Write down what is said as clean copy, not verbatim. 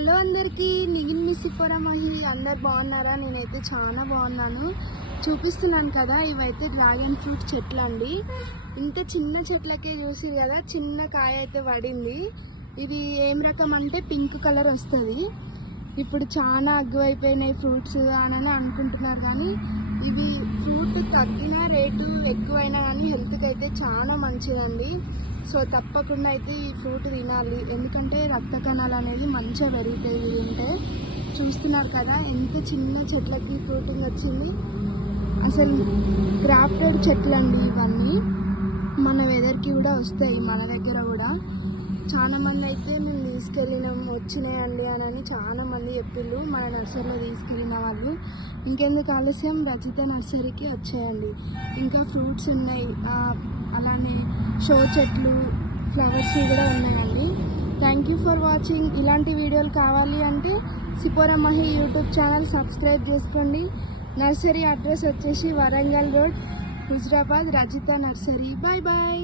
Hello అందరికీ, నేను మీ సిపోరా మహి. అందరు బాగున్నారా? నేనైతే చాలా బాగున్నాను. చూపిస్తున్నాను కదా, ఇవైతే డ్రాగన్ ఫ్రూట్ చెట్లు అండి. ఇంత చిన్న చెట్లకే చూసి కదా చిన్న కాయ అయితే పడింది. ఇది ఏం రకం అంటే పింక్ కలర్ వస్తుంది. ఇప్పుడు చాలా అగ్గువైపోయినాయి ఫ్రూట్స్ అని అనుకుంటున్నారు, కానీ ఇది ఫ్రూట్ తగ్గిన రేటు ఎక్కువైనా కానీ హెల్త్కి అయితే చాలా మంచిదండి. సో తప్పకుండా అయితే ఈ ఫ్రూట్ తినాలి, ఎందుకంటే రక్త కణాలు అనేది మంచిగా పెరుగుతాయి ఇది తింటే. చూస్తున్నారు కదా ఎంత చిన్న చెట్లకి ఫ్రూటింగ్ వచ్చింది. అసలు క్రాఫ్టెడ్ చెట్లు అండి ఇవన్నీ. మన వెదర్కి కూడా వస్తాయి, మన దగ్గర కూడా. చాలా మంది అయితే మేము తీసుకెళ్ళినాం వచ్చినాయండి అని చాలా మంది చెప్పిళ్ళు, మన నర్సరీలో తీసుకెళ్ళిన వాళ్ళు. ఇంకెందుకు ఆలస్యం, రజిత నర్సరీకి వచ్చేయండి. ఇంకా ఫ్రూట్స్ ఉన్నాయి, అలానే షో చెట్లు, ఫ్లవర్స్ కూడా ఉన్నాయండి. Thank you for watching. ఇలాంటి వీడియోలు కావాలి అంటే Sipora Mahi YouTube channel subscribe చేసుకోండి. నర్సరీ అడ్రస్ వచ్చేసి Warangal road, Huzurabad, Rajitha nursery. Bye bye.